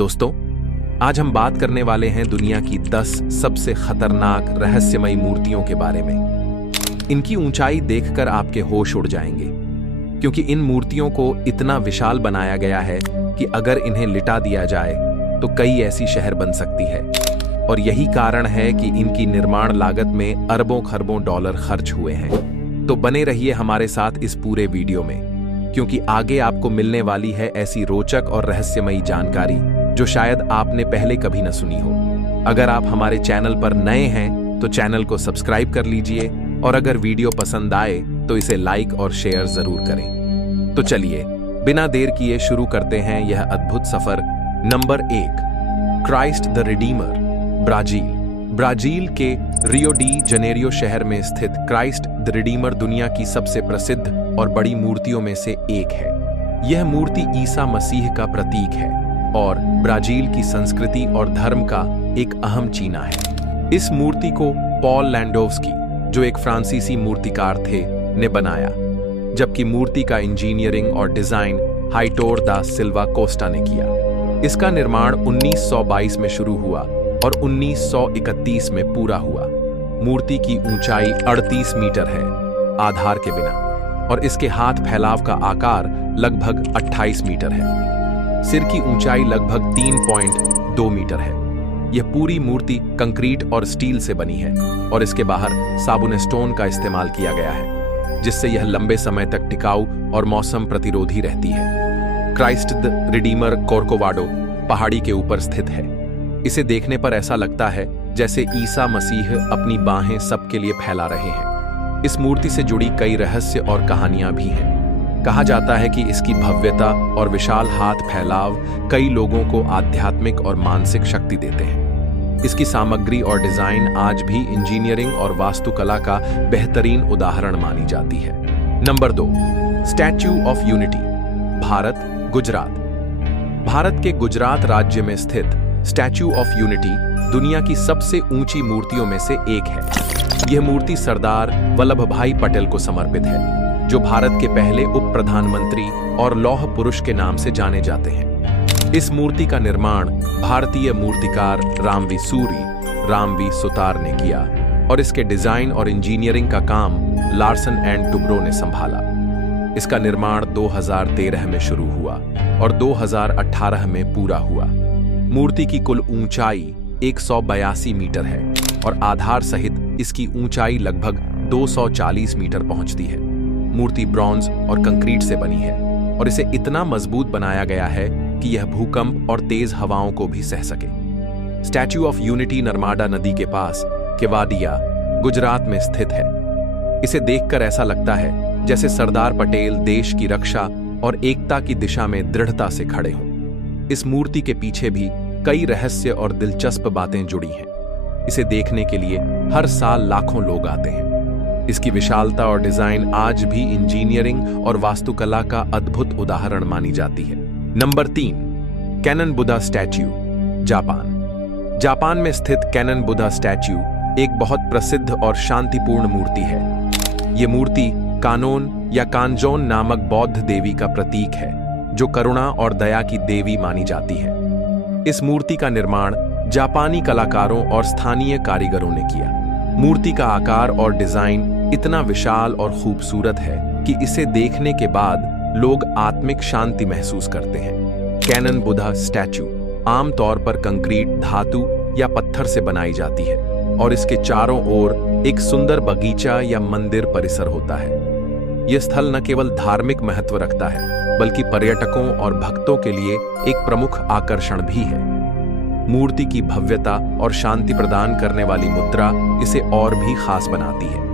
दोस्तों, आज हम बात करने वाले हैं दुनिया की 10 सबसे खतरनाक रहस्यमयी मूर्तियों के बारे में। इनकी ऊंचाई देखकर आपके होश उड़ जाएंगे, क्योंकि इन मूर्तियों को इतना विशाल बनाया गया है कि अगर इन्हें लिटा दिया जाए तो कई ऐसी शहर बन सकती है। और यही कारण है कि इनकी निर्माण लागत में अरबों खरबों डॉलर खर्च हुए हैं। तो बने रहिए हमारे साथ इस पूरे वीडियो में, क्योंकि आगे आपको मिलने वाली है ऐसी रोचक और रहस्यमयी जानकारी जो शायद आपने पहले कभी न सुनी हो। अगर आप हमारे चैनल पर नए हैं तो चैनल को सब्सक्राइब कर लीजिए, और अगर वीडियो पसंद आए तो इसे लाइक और शेयर जरूर करें। तो चलिए बिना देर किए शुरू करते हैं यह अद्भुत सफर। Number 1, Christ the Redeemer, Brazil. Brazil के रियो डी जनेरियो शहर में स्थित क्राइस्ट द रिडीमर दुनिया की सबसे प्रसिद्ध और बड़ी मूर्तियों में से एक है। यह मूर्ति ईसा मसीह का प्रतीक है और ब्राजील की संस्कृति और धर्म का एक अहम चीना है। इस मूर्ति को पॉल लैंडोव्स्की, जो एक फ्रांसीसी मूर्तिकार थे, ने बनाया, जबकि मूर्ति का इंजीनियरिंग और डिजाइन हाइटोर दा सिल्वा कोस्टा ने किया। इसका निर्माण 1922 में शुरू हुआ और 1931 में पूरा हुआ। मूर्ति की ऊंचाई 38 मीटर है आधार के बिना, और इसके हाथ फैलाव का आकार लगभग 28 मीटर है। सिर की ऊंचाई लगभग 3.2 मीटर है। यह पूरी मूर्ति कंक्रीट और स्टील से बनी है, और इसके बाहर साबुन स्टोन का इस्तेमाल किया गया है, जिससे यह लंबे समय तक टिकाऊ और मौसम प्रतिरोधी रहती है। क्राइस्ट द रिडीमर कोर्कोवाडो पहाड़ी के ऊपर स्थित है। इसे देखने पर ऐसा लगता है जैसे ईसा मसीह अपनी बाहें सबके लिए फैला रहे हैं। इस मूर्ति से जुड़ी कई रहस्य और कहानियां भी हैं। कहा जाता है कि इसकी भव्यता और विशाल हाथ फैलाव कई लोगों को आध्यात्मिक और मानसिक शक्ति देते हैं। इसकी सामग्री और डिजाइन आज भी इंजीनियरिंग और वास्तुकला का बेहतरीन उदाहरण मानी जाती है। Number 2, statue of unity, Bharat, Gujarat. Bharat के गुजरात राज्य में स्थित स्टैच्यू ऑफ यूनिटी दुनिया की सबसे ऊंची मूर्तियों में से एक है। यह मूर्ति सरदार वल्लभ भाई पटेल को समर्पित है, जो भारत के पहले उप प्रधानमंत्री और लौह पुरुष के नाम से जाने जाते हैं। इस मूर्ति का निर्माण भारतीय मूर्तिकार रामवी सुतार ने किया, और इसके डिजाइन और इंजीनियरिंग का काम लार्सन एंड टुब्रो ने संभाला। इसका निर्माण 2013 में शुरू हुआ और 2018 में पूरा हुआ। मूर्ति की कुल ऊंचाई 182 मीटर है, और आधार सहित इसकी ऊंचाई लगभग 240 मीटर पहुंचती है। मूर्ति ब्रॉन्ज और कंक्रीट से बनी है, और इसे इतना मजबूत बनाया गया है कि यह भूकंप और तेज हवाओं को भी सह सके। स्टैच्यू ऑफ यूनिटी नर्मदा नदी के पास केवाडिया, गुजरात में स्थित है। इसे देखकर ऐसा लगता है जैसे सरदार पटेल देश की रक्षा और एकता की दिशा में दृढ़ता से खड़े हों। इस मूर्ति के पीछे भी कई रहस्य और दिलचस्प बातें जुड़ी हैं। इसे देखने के लिए हर साल लाखों लोग आते हैं। इसकी विशालता और डिजाइन आज भी इंजीनियरिंग और वास्तुकला का अद्भुत उदाहरण मानी जाती है। Number 3, Kannon Buddha statue, Japan. Japan में स्थित कैनन बुद्धा स्टैच्यू एक बहुत प्रसिद्ध और शांतिपूर्ण मूर्ति है। यह मूर्ति कानोन या कांजोन नामक बौद्ध देवी का प्रतीक है, जो करुणा और दया की देवी मानी जाती है। इस मूर्ति का निर्माण जापानी कलाकारों और स्थानीय कारीगरों ने किया। मूर्ति का आकार और डिजाइन इतना विशाल और खूबसूरत है कि इसे देखने के बाद लोग आत्मिक शांति महसूस करते हैं। कैनन बुद्धा स्टैच्यू आमतौर पर कंक्रीट, धातु या पत्थर से बनाई जाती है, और इसके चारों ओर एक सुंदर बगीचा या मंदिर परिसर होता है। यह स्थल न केवल धार्मिक महत्व रखता है, बल्कि पर्यटकों और भक्तों के लिए एक प्रमुख आकर्षण भी है। मूर्ति की भव्यता और शांति प्रदान करने वाली मुद्रा इसे और भी खास बनाती है।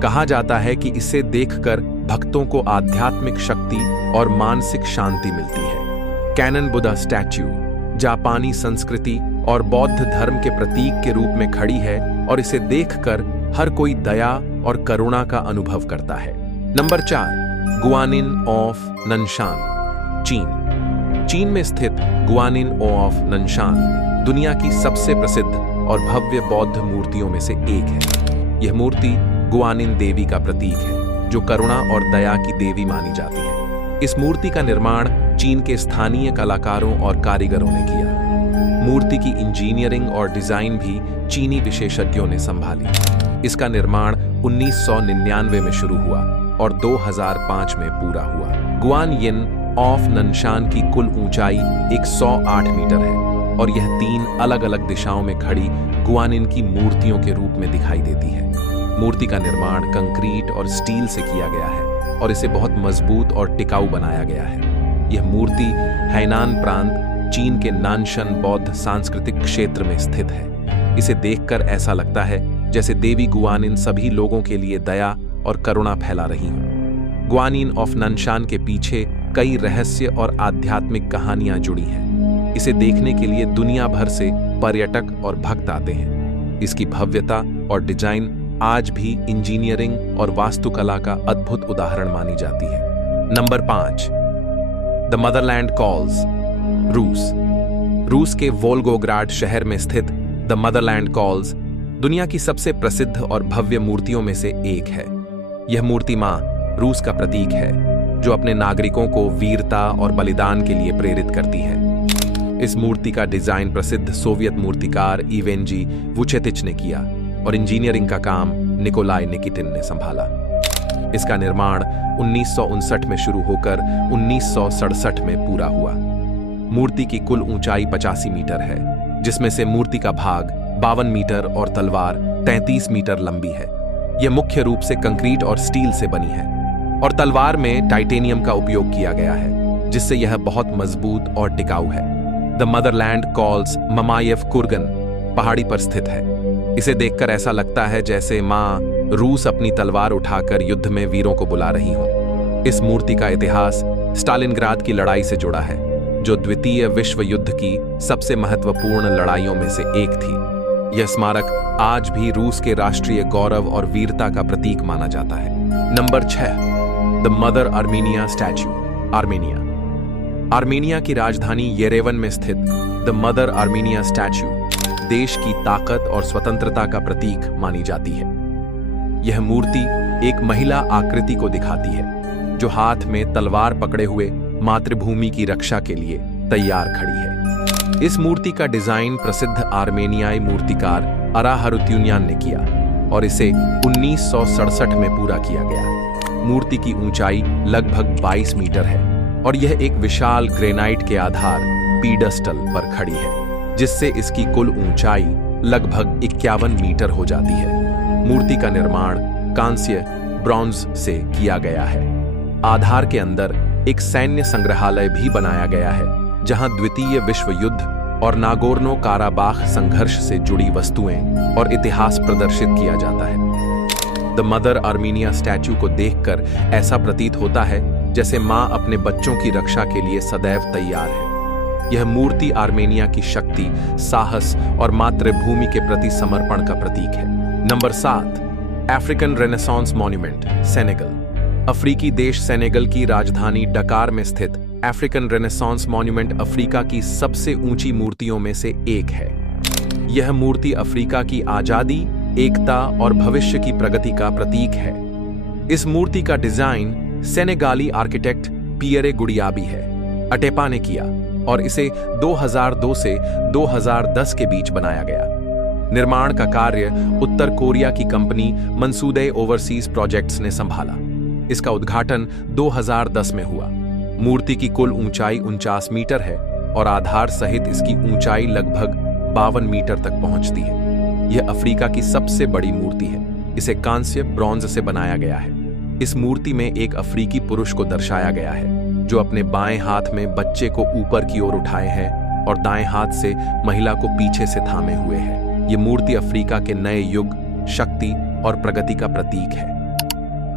कहा जाता है कि इसे देखकर भक्तों को आध्यात्मिक शक्ति और मानसिक शांति मिलती है। कैनन बुद्धा स्टैच्यू जापानी संस्कृति और बौद्ध धर्म के प्रतीक के रूप में खड़ी है, और इसे देखकर हर कोई दया और करुणा का अनुभव करता है। नंबर 4, गुआनिन ऑफ ननशान, चीन। चीन में स्थित गुआनिन ऑफ ननशान दुनिया की सबसे प्रसिद्ध और भव्य बौद्ध मूर्तियों में से एक है। यह मूर्ति गुआनिन देवी का प्रतीक है, जो करुणा और दया की देवी मानी जाती है। इस मूर्ति का निर्माण चीन के स्थानीय कलाकारों और कारीगरों ने किया। मूर्ति की इंजीनियरिंग और डिजाइन भी चीनी विशेषज्ञों ने संभाली। इसका निर्माण 1999 में शुरू हुआ और 2005 में पूरा हुआ। गुआनयिन ऑफ ननशान की कुल ऊंचाई 108 मीटर है और यह 3 अलग-अलग दिशाओं में खड़ी गुआनिन की मूर्तियों के रूप में दिखाई देती है। मूर्ति का निर्माण कंक्रीट और स्टील से किया गया है और इसे बहुत मजबूत और टिकाऊ बनाया गया है। यह मूर्ति हैनान प्रांत, चीन के नानशन बौद्ध सांस्कृतिक क्षेत्र में स्थित है। इसे देखकर ऐसा लगता है जैसे देवी गुआनिन सभी लोगों के लिए दया और करुणा फैला रही हों। गुआनिन ऑफ ननशान के पीछे कई रहस्य और आध्यात्मिक कहानियां जुड़ी हैं। इसे देखने के लिए दुनिया भर से पर्यटक और भक्त आते हैं। इसकी भव्यता और डिजाइन आज भी इंजीनियरिंग और वास्तुकला का अद्भुत उदाहरण मानी जाती है। नंबर 5, द मदरलैंड कॉल्स, रूस। रूस के वोल्गोग्राड शहर में स्थित द मदरलैंड कॉल्स दुनिया की सबसे प्रसिद्ध और भव्य मूर्तियों में से एक है। यह मूर्ति मां रूस का प्रतीक है, जो अपने नागरिकों को वीरता और बलिदान के लिए प्रेरित करती है। इस मूर्ति का डिजाइन प्रसिद्ध सोवियत मूर्तिकार इवेंजी वुचेतिच ने किया और इंजीनियरिंग का काम निकोलाई निकिटिन ने संभाला। इसका निर्माण 1959 में शुरू होकर 1967 में पूरा हुआ। मूर्ति की कुल ऊंचाई 85 मीटर है, जिसमें से मूर्ति का भाग 52 मीटर और तलवार 33 मीटर लंबी है। यह मुख्य रूप से कंक्रीट और स्टील से बनी है और तलवार में टाइटेनियम का उपयोग किया गया है, जिससे यह बहुत मजबूत और टिकाऊ है। द मदरलैंड कॉल्स ममायेव कुर्गन पहाड़ी पर स्थित है। इसे देखकर ऐसा लगता है जैसे मां रूस अपनी तलवार उठाकर युद्ध में वीरों को बुला रही हो। इस मूर्ति का इतिहास स्टालिनग्राद की लड़ाई से जुड़ा है, जो द्वितीय विश्व युद्ध की सबसे महत्वपूर्ण लड़ाइयों में से एक थी। यह स्मारक आज भी रूस के राष्ट्रीय गौरव और वीरता का प्रतीक माना जाता है। Number 6, the mother Armenia statue, Armenia. Armenia की राजधानी येरेवन में स्थित द मदर आर्मेनिया स्टैच्यू देश की ताकत और स्वतंत्रता का प्रतीक मानी जाती है। यह मूर्ति एक महिला आकृति को दिखाती है, जो हाथ में तलवार पकड़े हुए मातृभूमि की रक्षा के लिए तैयार खड़ी है। इस मूर्ति का डिजाइन प्रसिद्ध आर्मेनियाई मूर्तिकार अरा हारुत्यूनियान ने किया और इसे 1967 में पूरा किया गया। मूर्ति की ऊंचाई लगभग 22 मीटर है और यह एक विशाल ग्रेनाइट के आधार पीडस्टल पर खड़ी है, जिससे इसकी कुल ऊंचाई लगभग 51 मीटर हो जाती है। मूर्ति का निर्माण कांस्य ब्रॉन्ज से किया गया है। आधार के अंदर एक सैन्य संग्रहालय भी बनाया गया है, जहां द्वितीय विश्व युद्ध और नागोर्नो काराबाख संघर्ष से जुड़ी वस्तुएं और इतिहास प्रदर्शित किया जाता है। द मदर आर्मेनिया स्टैच्यू को देखकर ऐसा प्रतीत होता है जैसे मां अपने बच्चों की रक्षा के लिए सदैव तैयार है। यह मूर्ति आर्मेनिया की शक्ति, साहस और मातृभूमि के प्रति समर्पण का प्रतीक है। Number 7, African renaissance monument, Senegal. अफ्रीकी देश सेनेगल की राजधानी डकार में स्थित अफ्रीकन रेनेसांस मॉन्यूमेंट अफ्रीका की सबसे ऊंची मूर्तियों में से एक है। यह मूर्ति अफ्रीका की आजादी, एकता और भविष्य की प्रगति का प्रतीक है। इस मूर्ति का डिजाइन सेनेगाली आर्किटेक्ट पियरे गुडियाबी है, अटेपा ने किया और इसे 2002 से 2010 के बीच बनाया गया। निर्माण का कार्य उत्तर कोरिया की कंपनी मंसूदे ओवरसीज प्रोजेक्ट्स ने संभाला। इसका उद्घाटन 2010 में हुआ। मूर्ति की कुल ऊंचाई 49 मीटर है और आधार सहित इसकी ऊंचाई लगभग 52 मीटर तक पहुंचती है। यह अफ्रीका की सबसे बड़ी मूर्ति है। इसे कांस्य ब्रॉन्ज से बनाया गया है। इस मूर्ति में एक अफ्रीकी पुरुष को दर्शाया गया है, जो अपने बाएं हाथ में बच्चे को ऊपर की ओर उठाए हैं और दाएं हाथ से महिला को पीछे से थामे हुए है। यह मूर्ति अफ्रीका के नए युग, शक्ति और प्रगति का प्रतीक है।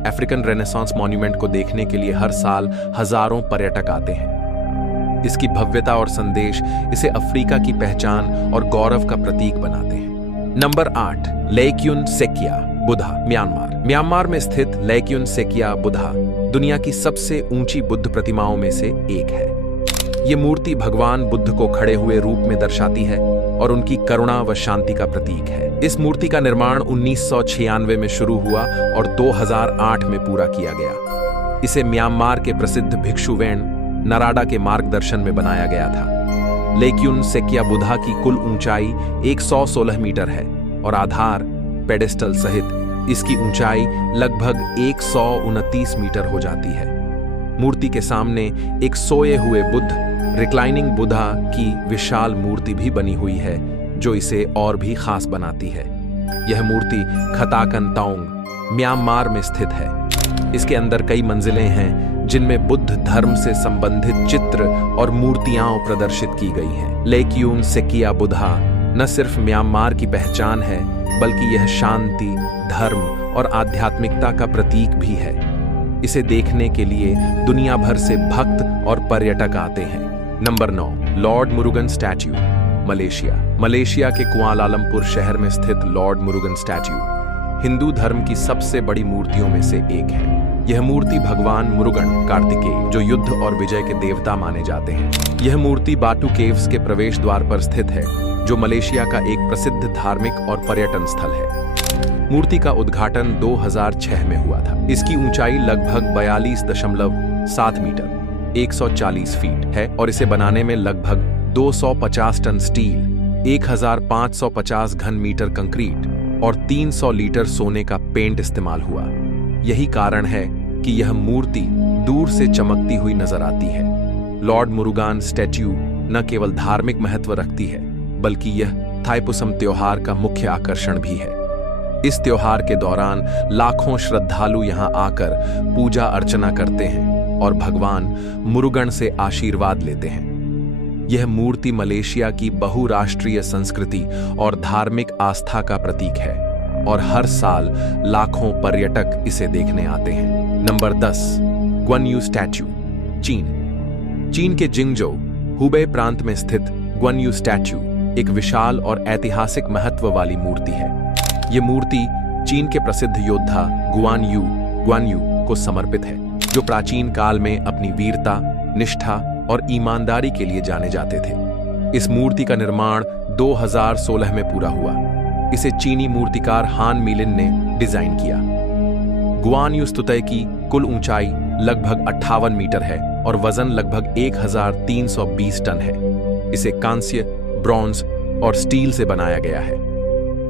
अफ्रीकन रेनेसांस मॉन्यूमेंट को देखने के लिए हर साल हजारों पर्यटक आते हैं। इसकी भव्यता और संदेश इसे अफ्रीका की पहचान और गौरव का प्रतीक बनाते हैं। Number 8, Laykyun Sekkya, Buddha, Myanmar. Myanmar में स्थित लेक्युन सेकिया बुद्धा दुनिया की सबसे ऊंची बुद्ध प्रतिमाओं में से एक है। ये मूर्ति भगवान बुद्ध को खड़े हुए रूप में दर्शाती है और उनकी करुणा व शांति का प्रतीक है। इस मूर्ति का निर्माण 1996 में शुरू हुआ और 2008 में पूरा किया गया। इसे म्यांमार के प्रसिद्ध भिक्षु वेण नराडा के मार्गदर्शन में बनाया गया था। लेक्युन सेकिया बुधा की कुल ऊंचाई 116 मीटर है और आधार पेडेस्टल सहित इसकी ऊंचाई लगभग 129 मीटर हो जाती है। मूर्ति के सामने एक सोए हुए बुद्ध रिक्लाइनिंग बुधा की विशाल मूर्ति भी बनी हुई है, जो इसे और भी खास बनाती है। यह मूर्ति खताकन ताओंग म्यांमार में स्थित है। इसके अंदर कई मंजिलें हैं जिनमें बुद्ध धर्म से संबंधित चित्र और मूर्तियां प्रदर्शित की गई हैं। लेक्युन सेकिया बुधा न सिर्फ म्यांमार की पहचान है, बल्कि यह शांति, धर्म और आध्यात्मिकता का प्रतीक भी है। इसे देखने के लिए दुनिया भर से भक्त और पर्यटक आते हैं। Number 9, Lord Murugan statue, Malaysia. Malaysia के कुआलालंपुर शहर में स्थित लॉर्ड मुरुगन स्टैच्यू हिंदू धर्म की सबसे बड़ी मूर्तियों में से एक है। यह मूर्ति भगवान मुरुगन कार्तिकेय, जो युद्ध और विजय के देवता माने जाते हैं। यह मूर्ति बाटू केव्स के प्रवेश द्वार पर स्थित है, जो मलेशिया का एक प्रसिद्ध धार्मिक और पर्यटन स्थल है। मूर्ति का उद्घाटन 2006 में हुआ था। इसकी ऊंचाई लगभग 42.7 मीटर 140 फीट है और इसे बनाने में लगभग 250 टन स्टील, 1550 घन मीटर कंक्रीट और 300 लीटर सोने का पेंट इस्तेमाल हुआ। यही कारण है कि यह मूर्ति दूर से चमकती हुई नजर आती है। लॉर्ड मुरुगान स्टैच्यू न केवल धार्मिक महत्व रखती है, बल्कि यह थाईपुसम त्योहार का मुख्य आकर्षण भी है। इस त्योहार के दौरान लाखों श्रद्धालु यहां आकर पूजा अर्चना करते हैं और भगवान मुरुगन से आशीर्वाद लेते हैं। यह मूर्ति मलेशिया की बहुराष्ट्रीय संस्कृति और धार्मिक आस्था का प्रतीक है और हर साल लाखों पर्यटक इसे देखने आते हैं। नंबर 10, ग्वनयू स्टैच्यू, चीन। चीन के जिंगजो हुबे प्रांत में स्थित ग्वनयू स्टैच्यू एक विशाल और ऐतिहासिक महत्व वाली मूर्ति है। यह मूर्ति चीन के प्रसिद्ध योद्धा गुआनयू को समर्पित है, जो प्राचीन काल में अपनी वीरता, निष्ठा और ईमानदारी के लिए जाने जाते थे। इस मूर्ति का निर्माण 2016 में पूरा हुआ। इसे चीनी मूर्तिकार हान मिलिन ने डिजाइन किया। गुआनयू स्तुतय की कुल ऊंचाई लगभग 58 मीटर है और वजन लगभग 1320 टन है। इसे कांस्य, ब्रॉन्ज और स्टील से बनाया गया है।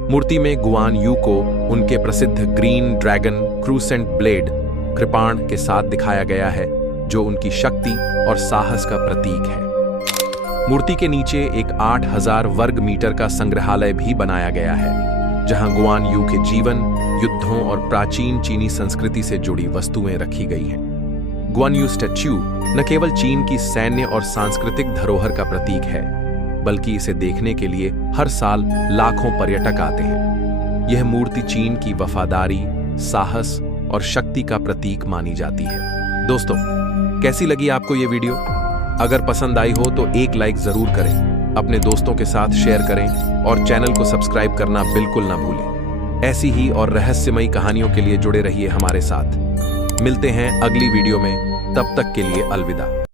मूर्ति में गुआनयू को उनके प्रसिद्ध ग्रीन ड्रैगन क्रूसेंट ब्लेड कृपाण के साथ दिखाया गया है, जो उनकी शक्ति और साहस का प्रतीक है। मूर्ति के नीचे एक 8000 वर्ग मीटर का संग्रहालय भी बनाया गया है, जहां गुआनयू के जीवन, युद्धों और प्राचीन चीनी संस्कृति से जुड़ी वस्तुएं रखी गई हैं। ग्वनयू स्टैच्यू न केवल चीन की सैन्य और सांस्कृतिक धरोहर का प्रतीक है, बल्कि इसे देखने के लिए हर साल लाखों पर्यटक आते हैं। यह मूर्ति चीन की वफादारी, साहस और शक्ति का प्रतीक मानी जाती है। दोस्तों, कैसी लगी आपको ये वीडियो? अगर पसंद आई हो तो एक लाइक जरूर करें, अपने दोस्तों के साथ शेयर करें और चैनल को सब्सक्राइब करना बिल्कुल ना भूलें। ऐसी ही और रहस्यमयी कहानियों के लिए जुड़े रहिए हमारे साथ। मिलते हैं अगली वीडियो में, तब तक के लिए अलविदा।